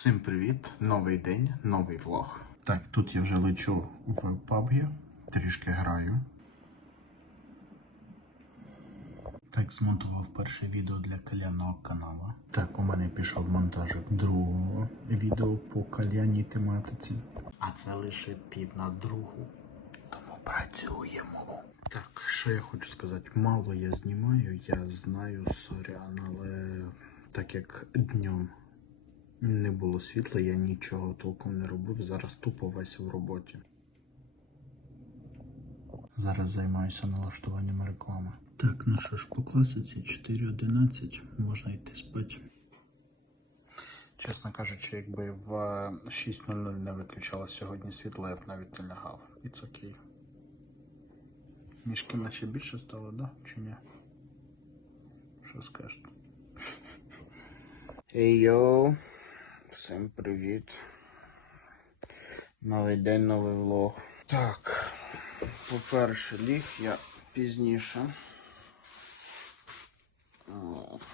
Всім привіт! Новий день, новий влог. Так, тут я вже лечу в PUBG, трішки граю. Так, змонтував перше відео для кальянного каналу. Так, у мене пішов монтажик другого відео по кальянній тематиці. А це лише пів на другу. Тому працюємо. Так, що я хочу сказати, мало я знімаю, я знаю сорян, але так як днем не було світла, я нічого толком не робив. Зараз тупо весь в роботі. Зараз займаюся налаштуванням реклами. Так, ну що ж, по класиці 4.11 можна йти спати. Чесно кажучи, якби в 6.00 не виключало сьогодні світло, я б навіть не лягав. І це окей. Мішки наче більше стало, да? Чи ні? Що скажете? Ей йоу, всім привіт. Новий день, новий влог. Так, по-перше, ліг я пізніше.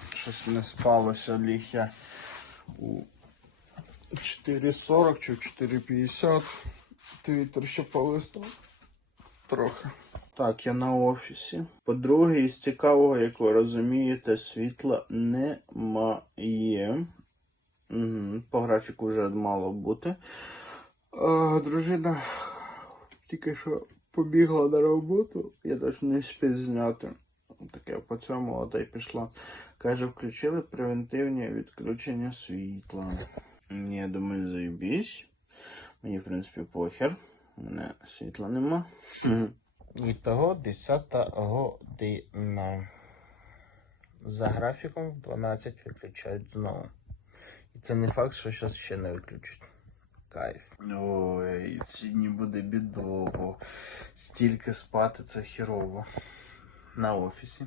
Щось не спалося, ліг я у 4.40 чи 4.50. Твіттер ще полистав. Трохи. Так, я на офісі. По-друге, із цікавого, як ви розумієте, світла немає. Угу, по графіку вже мало бути. А, дружина тільки що побігла на роботу, я навіть не встиг зняти. Таке по цьому ота й пішла. Каже, включили превентивні відключення світла. Я думаю, заїбісь. Мені, в принципі, похер. У мене світла нема. І того 10 година. За графіком в 12 виключають знову. І це не факт, що зараз ще не виключить. Кайф. Ой, сьогодні буде бідово. Стільки спати це хірово. На офісі.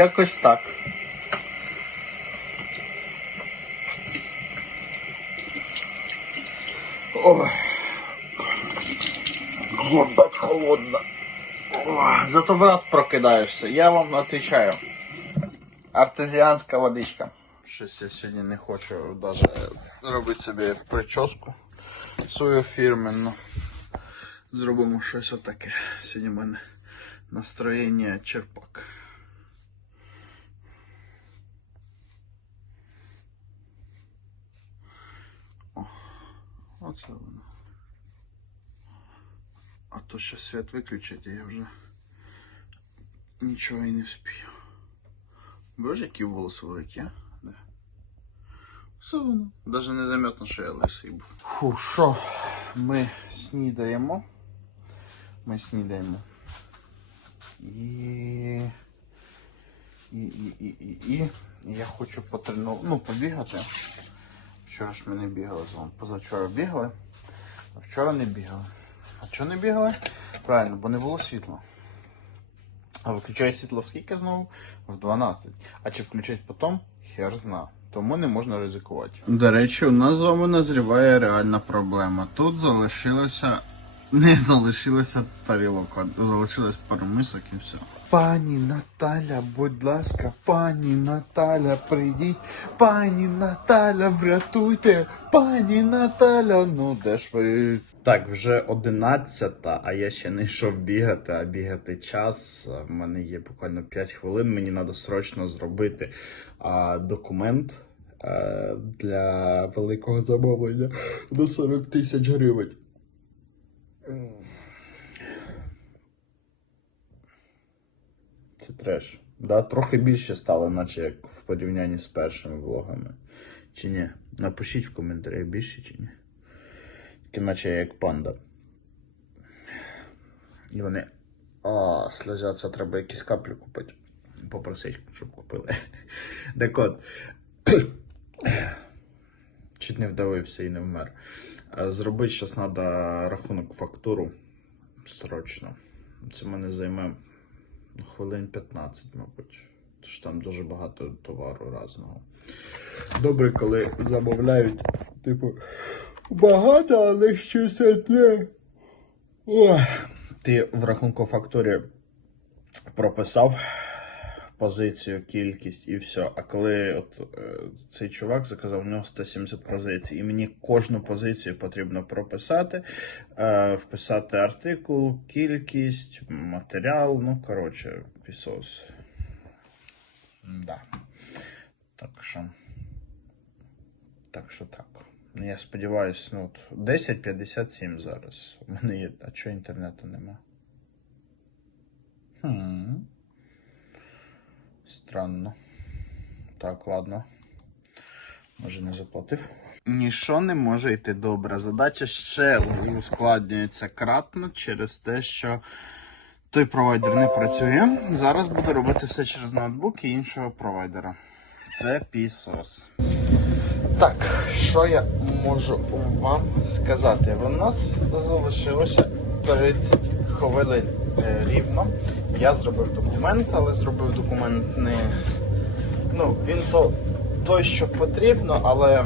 Якось так. Ой. Горбать холодно. Ой, зато враз прокидаєшся. Я вам отвечаю. Артезіанська водичка. Щось я сьогодні не хочу даже робити собі прическу свою фірменну. Зробимо щось отаке. Сьогодні в мене настроєння черпак. Оце воно. А то ще світ виключить, і я вже нічого і не вспію. Боже, які волоси великі, а? Да. Все воно. Даже не заметно, що я лисий був. Фу, що? Ми снідаємо. Ми снідаємо. І. І, і, і, і, і. Я хочу потренувати, ну, побігати. Вчора ж ми не бігали з вами. Позавчора бігали, а вчора не бігали. А чого не бігали? Правильно, бо не було світла. А виключають світло скільки знову? В 12. А чи включать потім? Хер зна. Тому не можна ризикувати. До речі, у нас з вами назріває реальна проблема. Тут залишилося. Не залишилося тарілок, залишилось пару мисок і все. Пані Наталя, будь ласка, пані Наталя, прийдіть. Пані Наталя, врятуйте. Пані Наталя, ну де ж ви? Так, вже одинадцята, а я ще не йшов бігати, а бігати час. У мене є буквально 5 хвилин. Мені треба срочно зробити а, документ а, для великого замовлення на 40 тисяч гривень. Це треш. Да, трохи більше стало, наче як в порівнянні з першими влогами. Чи ні? Напишіть в коментарях більше чи ні. Таке наче як панда. І вони А, сльозяться, треба якісь каплі купити. Попросить, щоб купили. Так от. Чуть не вдавився і не вмер. Е, Зробити зараз треба рахунок фактуру срочно. Це мене займе хвилин 15, мабуть. Тож там дуже багато товару разного. Добре, коли замовляють, типу, багато, але щось одне. Ти в рахунку фактурі прописав позицію, кількість і все. А коли от е, цей чувак заказав, у нього 170 позицій, і мені кожну позицію потрібно прописати, е, вписати артикул, кількість, матеріал, ну коротше, пісос. Да. Так що. Так що так. Я сподіваюся, ну 10.57 зараз. У мене є. А чого інтернету нема? Хм. Странно. Так, ладно. Може не заплатив. Ніщо не може йти добре. Задача ще ускладнюється кратно через те, що той провайдер не працює. Зараз буду робити все через ноутбук і іншого провайдера. Це пісос. Так, що я можу вам сказати? У нас залишилося 30 хвилин рівно. Я зробив документ, але зробив документ не. Ну, він то той, що потрібно, але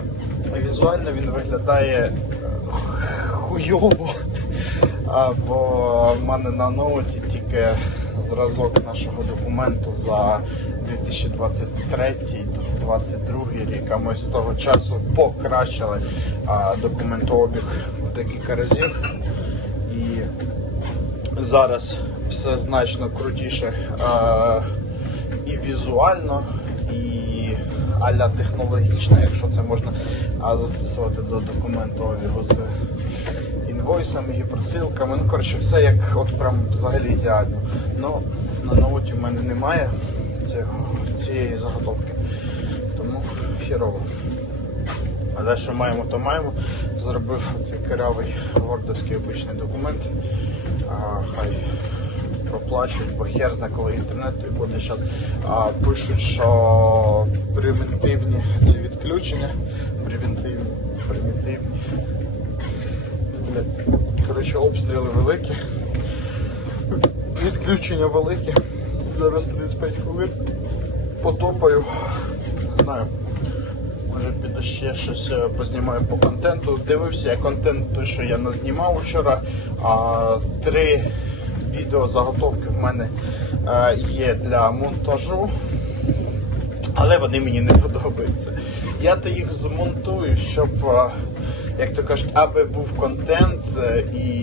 візуально він виглядає е, хуйово. А, бо в мене на ноуті тільки зразок нашого документу за 2023-2022 рік. А ми з того часу покращили а, документообіг в декілька разів. Зараз все значно крутіше а, і візуально, і аля технологічно, якщо це можна а, застосувати до документообігу з інвойсами, гіперсилками. Ну, коротше, все як от прям взагалі ідеально. Ну, на ноуті в мене немає цього, цієї заготовки. Тому хірово. Але що маємо, то маємо. Зробив цей карявий вордовський обичний документ. Хай проплачують, бо хер зна, коли інтернет той буде зараз. Пишуть, що примітивні ці відключення. Превентивні, примітивні. Коротше, обстріли великі. Відключення великі. Зараз 35 хвилин. Потопаю. Не знаю. Може піду ще щось е, познімаю по контенту. Дивився я контент, той, що я назнімав вчора. А, три відео заготовки в мене е, є для монтажу. Але вони мені не подобаються. Я то їх змонтую, щоб, е, як то кажуть, аби був контент, і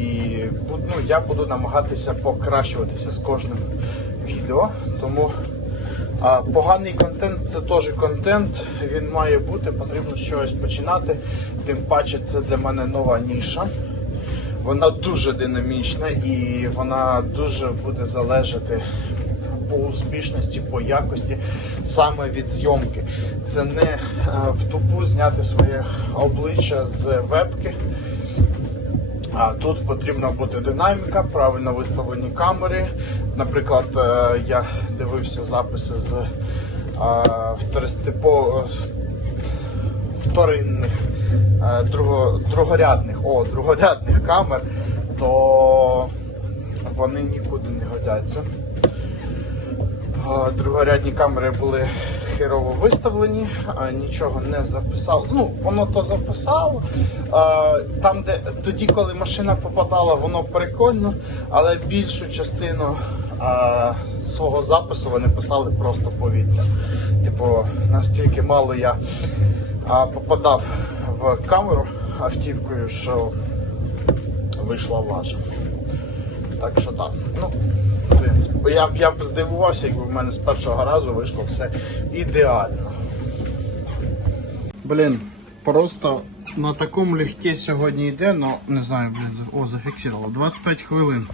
ну, я буду намагатися покращуватися з кожним відео. Тому поганий контент це теж контент, він має бути, потрібно чогось починати. Тим паче це для мене нова ніша. Вона дуже динамічна і вона дуже буде залежати по успішності, по якості саме від зйомки. Це не е, в тупу зняти своє обличчя з вебки. Тут потрібна буде динаміка, правильно виставлені камери. Наприклад, е, я дивився записи з е, вторинних, е, друго, другорядних, о, другорядних камер, то вони нікуди не годяться. Другорядні камери були херово виставлені, нічого не записав. Ну, воно то записало. Там, де тоді, коли машина попадала, воно прикольно, але більшу частину свого запису вони писали просто повітря. Типу, настільки мало я попадав в камеру автівкою, що вийшла лажа. Так що так. Ну, в принципі, я я б здивувався, якби в мене з першого разу вийшло все ідеально. Блін, просто на такому легкі сьогодні йде, ну не знаю, блін, о, зафіксувало. 25 хвилин.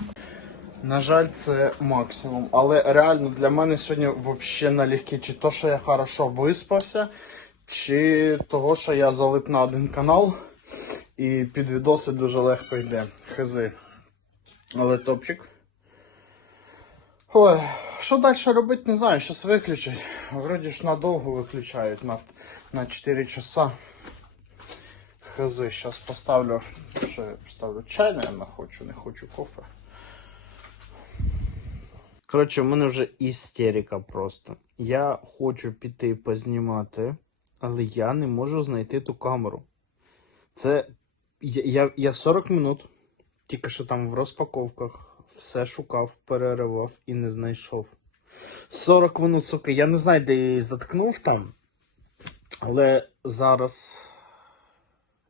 На жаль, це максимум. Але реально для мене сьогодні взагалі налегке. Чи то, що я хорошо виспався, чи того, що я залип на один канал і під відоси дуже легко йде. Хизи. Але топчик. Ой, що далі робити, не знаю, зараз виключать. Вроді ж надовго виключають на, на 4 часа. Хази, зараз поставлю. Що я поставлю? Чай, наверное, хочу, не хочу кофе. Коротше, у мене вже істерика просто. Я хочу піти познімати, але я не можу знайти ту камеру. Це. Я, я, я 40 минут, тільки що там в розпаковках, все шукав, переривав і не знайшов. 40 минут, сука, я не знаю, де я її заткнув там. Але зараз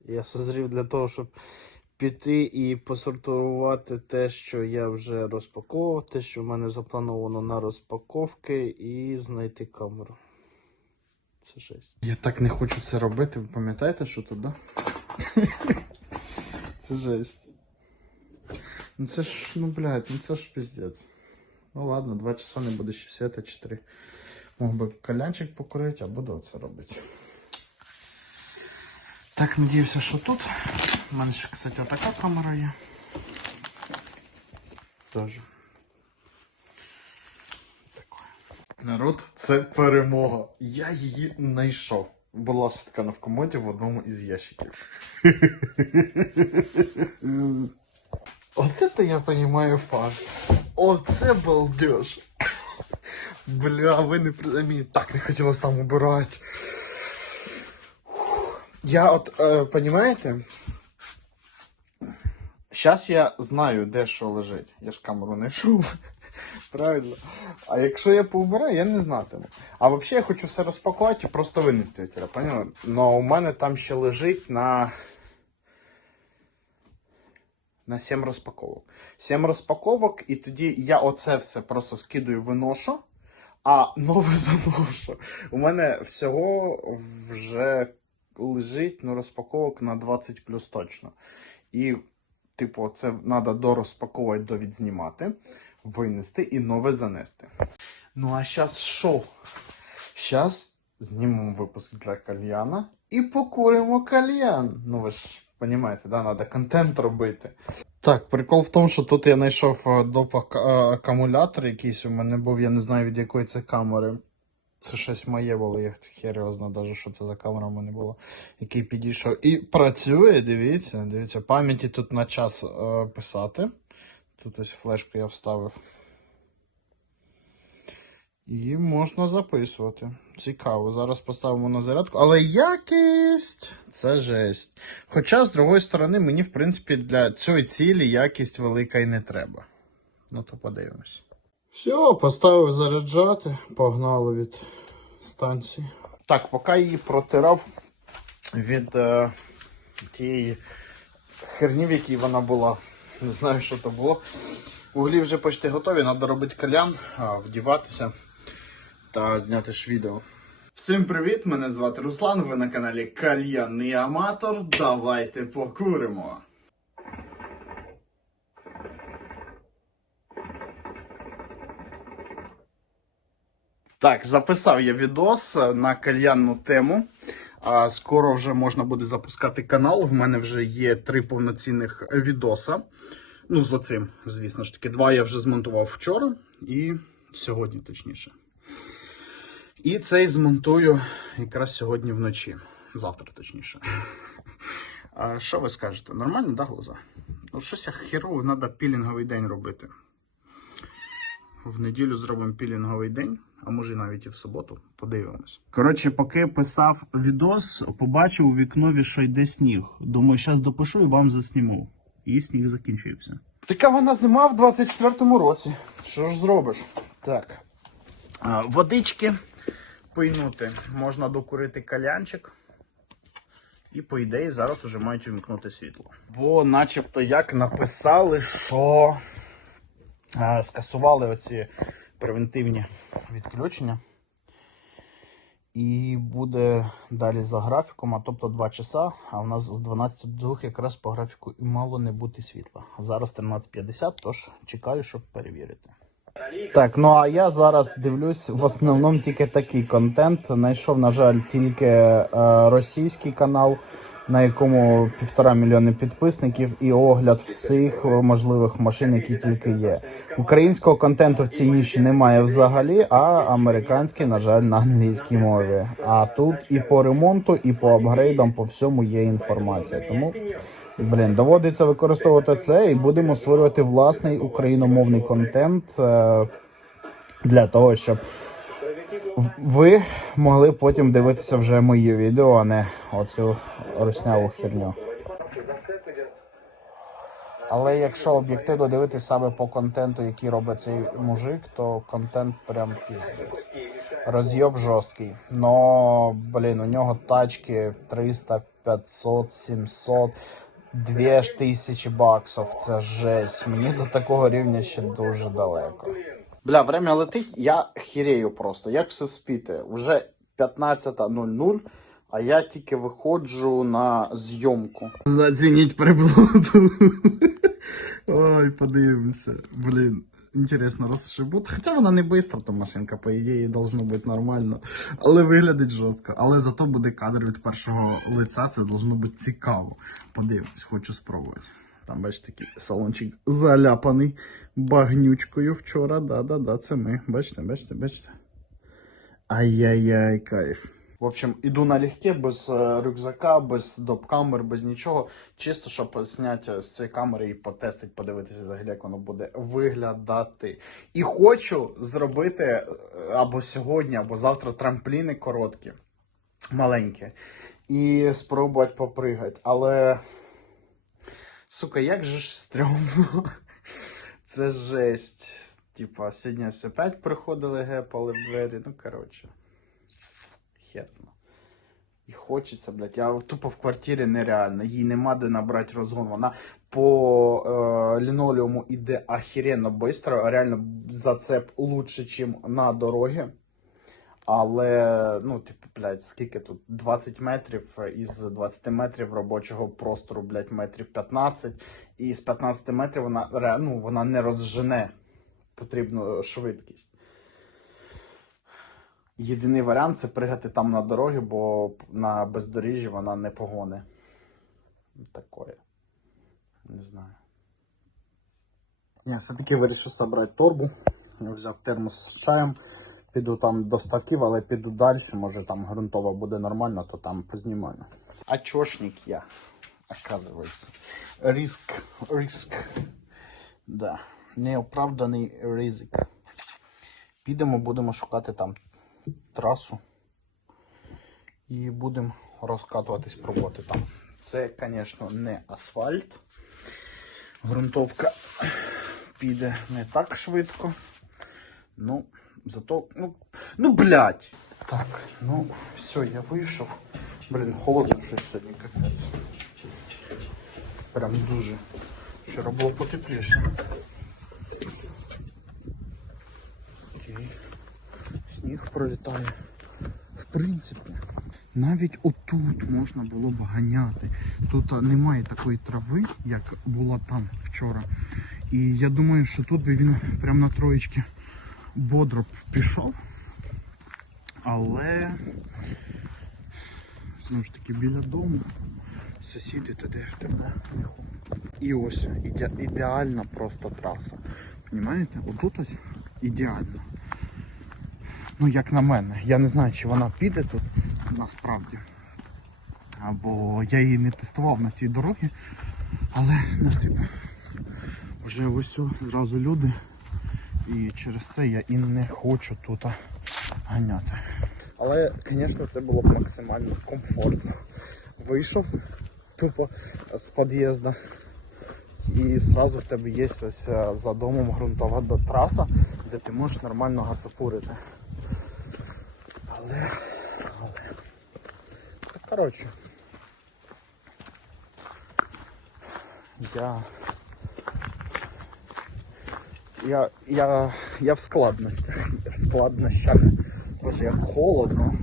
я созрів для того, щоб піти і посортувати те, що я вже розпаковував, те, що в мене заплановано на розпаковки, і знайти камеру. Це жесть. Я так не хочу це робити, ви пам'ятаєте, що тут? Це жесть. Ну це ж, ну блядь, ну це ж піздець. Ну ладно, два часа не буде ще свята, чотири. Мог би калянчик покурити, а буду це робити. Так, надіюся, що тут. У мене ще, кстати, така камера є. Тоже. Народ, це перемога. Я її знайшов. Була така в комоді в одному із ящиків. От это я понимаю факт. Оце балдеж. Бля, ви не мені так не хотілося там убирати. Я от, е, понимаєте? Зараз я знаю, де що лежить. Я ж камеру не йшов. Правильно. А якщо я поубираю, я не знатиму. А взагалі я хочу все розпакувати і просто винести поняли? Но у мене там ще лежить на. На 7 розпаковок. 7 розпаковок, і тоді я оце все просто скидую, виношу, а нове заношу. У мене всього вже лежить ну, розпаковок на 20 плюс точно. І, типу, це треба дорозпаковувати, довідзнімати, винести і нове занести. Ну а зараз що? Зараз знімемо випуск для кальяна і покуримо кальян. Ну ви ж розумієте, да? треба контент робити. Так, прикол в тому, що тут я знайшов е, доп е, акумулятор якийсь у мене був, я не знаю від якої це камери. Це щось моє було, я хер його знаю, навіть що це за камера в мене була, який підійшов. І працює, дивіться, дивіться, пам'яті тут на час е, писати. Тут ось флешку я вставив. І можна записувати. Цікаво. Зараз поставимо на зарядку. Але якість це жесть. Хоча, з другої сторони, мені, в принципі, для цієї цілі якість велика і не треба. Ну, то подивимось. Все, поставив заряджати, погнали від станції. Так, поки її протирав від е, тієї херні, в якій вона була. Не знаю, що то було. Углі вже почти готові, треба робити калян, вдіватися та зняти ж відео. Всім привіт! Мене звати Руслан. Ви на каналі Кальянний Аматор. Давайте покуримо. Так, записав я відос на кальянну тему. А, Скоро вже можна буде запускати канал. В мене вже є три повноцінних відоса. Ну, з оцим, звісно ж таки, два я вже змонтував вчора і сьогодні, точніше. І цей змонтую якраз сьогодні вночі. Завтра, точніше. А що ви скажете? Нормально, да, глаза? Ну, щось я херово, треба пілінговий день робити. В неділю зробимо пілінговий день, а може навіть і в суботу. Подивимось. Коротше, поки писав відос, побачив у вікнові, що йде сніг. Думаю, зараз допишу і вам засніму. І сніг закінчився. Така вона зима в 24-му році. Що ж зробиш? Так. А, водички пийнути. Можна докурити калянчик. І, по ідеї, зараз уже мають вимкнути світло. Бо, начебто, як написали, що а, скасували оці превентивні відключення. І буде далі за графіком, а тобто 2 часа, а у нас з 12 до 2 якраз по графіку і мало не бути світла. Зараз 13.50, тож чекаю, щоб перевірити. Так, ну а я зараз дивлюсь в основному тільки такий контент. Знайшов, на жаль, тільки е, російський канал. на якому півтора мільйони підписників і огляд всіх можливих машин, які тільки є. Українського контенту в цій ніші немає взагалі, а американський, на жаль, на англійській мові. А тут і по ремонту, і по апгрейдам, по всьому є інформація. Тому блін, доводиться використовувати це, і будемо створювати власний україномовний контент е, для того, щоб ви могли потім дивитися вже мої відео, а не оцю росняву херню. Але якщо об'єктивно дивитися саме по контенту, який робить цей мужик, то контент прям піздець. Роз'єб жорсткий. Но, блін, у нього тачки 300, 500, 700, 2000 баксів. Це жесть. Мені до такого рівня ще дуже далеко. Бля, время летить, я хірею просто. Як все вспіти? Вже 15.00, а я тільки виходжу на зйомку. Зацініть приблуду. Ой, подивимося. Блін. Інтересно, розшибут. Хоча вона не швидко, та машинка, по ідеї, должно бути нормально. Але виглядить жорстко. Але зато буде кадр від першого лиця, це должно бути цікаво. Подивимось, хочу спробувати. Там, бачите, такий салончик заляпаний багнючкою вчора. Да-да-да, це ми. Бачите, бачите, бачите. Ай-яй-яй, кайф. В общем, іду налегке, без е, рюкзака, без доп-камер, без нічого. Чисто, щоб зняти з цієї камери і потестити, подивитися взагалі, як воно буде виглядати. І хочу зробити е, або сьогодні, або завтра трампліни короткі, маленькі. І спробувати попригати. Але. Сука, як же ж стрьомно. Це жесть. Типа, сьогодні опять приходили, гепали в двері. Ну, коротше. Хер. І хочеться, блядь. Я тупо в квартирі нереально. Їй нема де набрати розгон. Вона по е, лінолеуму іде охеренно швидко. Реально зацеп лучше, ніж на дорогі. Але, ну, типу, блядь, скільки тут? 20 метрів із 20 метрів робочого простору, блядь, метрів 15. І з 15 метрів вона ну, вона не розжене потрібну швидкість. Єдиний варіант це пригати там на дорогі, бо на бездоріжжі вона не погоне. Такое. Не знаю. Я все-таки вирішив забрати торбу. Я взяв термос з чаєм. Піду там до ставків, але піду далі. Може там ґрунтово буде нормально, то там познімаю. А чошник я, оказується. Риск. Риск. Да. Неоправданий ризик. Підемо, будемо шукати там трасу. І будемо розкатуватись, пробувати там. Це, звісно, не асфальт. Грунтовка піде не так швидко. Ну, зато, ну, ну, блядь. Так, ну, все, я вийшов. Блін, холодно щось сьогодні, капець. Прям дуже. Вчора було потепліше. Сніг пролітає. В принципі, навіть отут можна було б ганяти. Тут немає такої трави, як була там вчора. І я думаю, що тут би він прямо на троєчки бодро пішов. Але знову ж таки біля дому. Сусіди туди в тебе. І ось іде, ідеальна просто траса. Понімаєте? Отут ось ідеально. Ну, як на мене. Я не знаю, чи вона піде тут насправді. Або я її не тестував на цій дорогі. Але, ну, типу, вже ось зразу люди. І через це я і не хочу тут ганяти. Але, звісно, це було б максимально комфортно. Вийшов тупо з під'їзду. І зразу в тебе є ось е, за домом ґрунтова траса, де ти можеш нормально гацапурити. Але. але. Коротше. Я. Я, я, я в складностях. В складнощах. Боже, як холодно.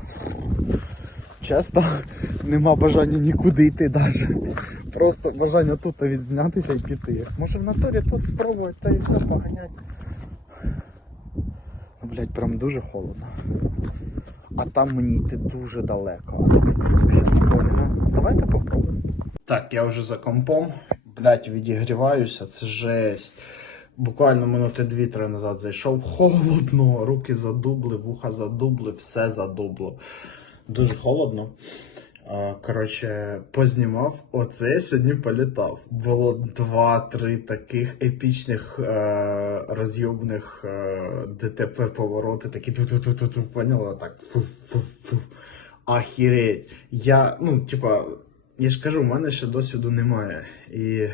Чесно, нема бажання нікуди йти навіть. Просто бажання тут відзнятися і піти. Може в натурі тут спробувати та і все поганять. Блять, прям дуже холодно. А там мені йти дуже далеко. А тут, в принципі, ще спокійно. давайте попробуємо. Так, я вже за компом. Блять, відігріваюся, це жесть. Буквально минути 2-3 назад зайшов. Холодно, руки задубли, вуха задубли, все задубло. Дуже холодно. Коротше, познімав. Оце сьогодні політав. Було 2-3 таких епічних е- розйобних е- ДТП повороти, такі ту-ту-ту-ту-ту, поняла? Так. Фу-фу-фу. Ахіреть. Я, ну, типа, я ж кажу, в мене ще досвіду немає. І.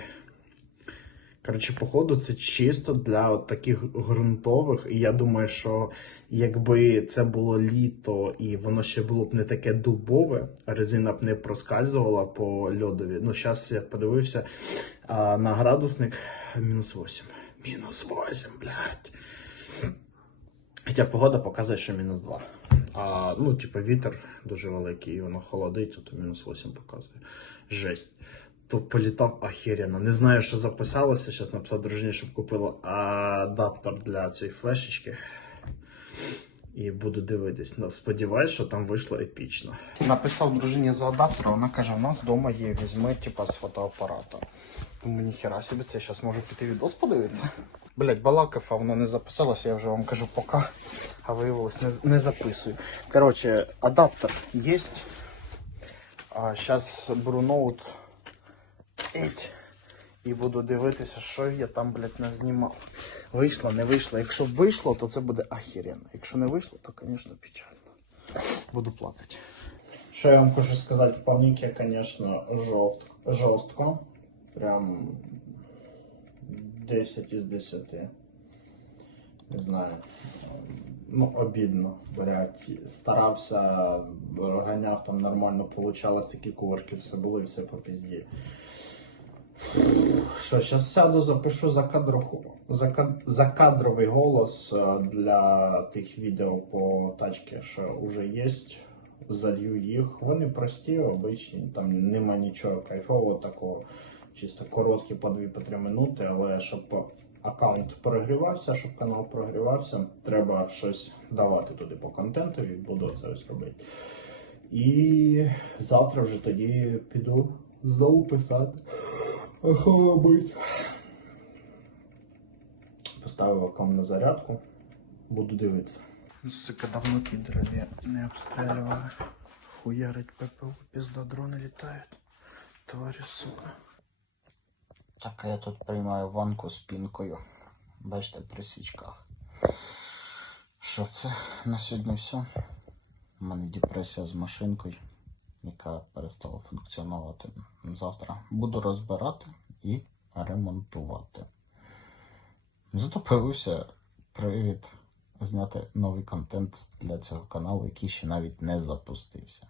Коротше, походу, це чисто для от таких ґрунтових. І я думаю, що якби це було літо і воно ще було б не таке дубове, резина б не проскальзувала по льодові. Ну, зараз я подивився а, на градусник мінус 8. Мінус 8, блядь. Хоча погода показує, що мінус 2. А, ну, типу, вітер дуже великий, і воно холодить, то мінус 8 показує. Жесть. То політав охеренно. Не знаю, що записалося. Зараз написав дружині, щоб купила адаптер для цієї флешечки. І буду дивитись. Ну, Сподіваюсь, що там вийшло епічно. Написав дружині за адаптер, вона каже: у нас вдома є, візьми, типа, з фотоапарата. Думаю, ніхера собі, це зараз можу піти відос подивитися. Блять, балакав, а воно не записалося, я вже вам кажу пока. А виявилось, не, не записую. Коротше, адаптер є. Зараз беру ноут. І буду дивитися, що я там, блядь, не знімав. Вийшло, не вийшло. Якщо вийшло, то це буде ахіренно. Якщо не вийшло, то, звісно, печально. Буду плакати. Що я вам хочу сказати, Нікі, звісно, жорстко. жорстко. Прям 10 із 10. Не знаю. Ну, обідно, блядь. Старався, ганяв там нормально, получалось такі кувырки, все було і все по пізді. Що, зараз сяду, запишу закадруху, зака- закадровий голос е, для тих відео по тачці, що вже є. Залью їх. Вони прості, обичні, там нема нічого кайфового такого. Чисто короткі по 2-3 минути, але щоб аккаунт прогрівався, щоб канал прогрівався, треба щось давати туди по контенту і буду це ось робити. І завтра вже тоді піду знову писати. А? Поставив аккаунт на зарядку, буду дивитися. Сука, давно підери не, не обстрілювали. Хуярить ППУ, пізда дрони літають. Тварі, сука. Так, я тут приймаю ванку з пінкою. Бачите, при свічках. Що це на сьогодні все? У мене депресія з машинкою, яка перестала функціонувати. Завтра буду розбирати і ремонтувати. Зато появився привід зняти новий контент для цього каналу, який ще навіть не запустився.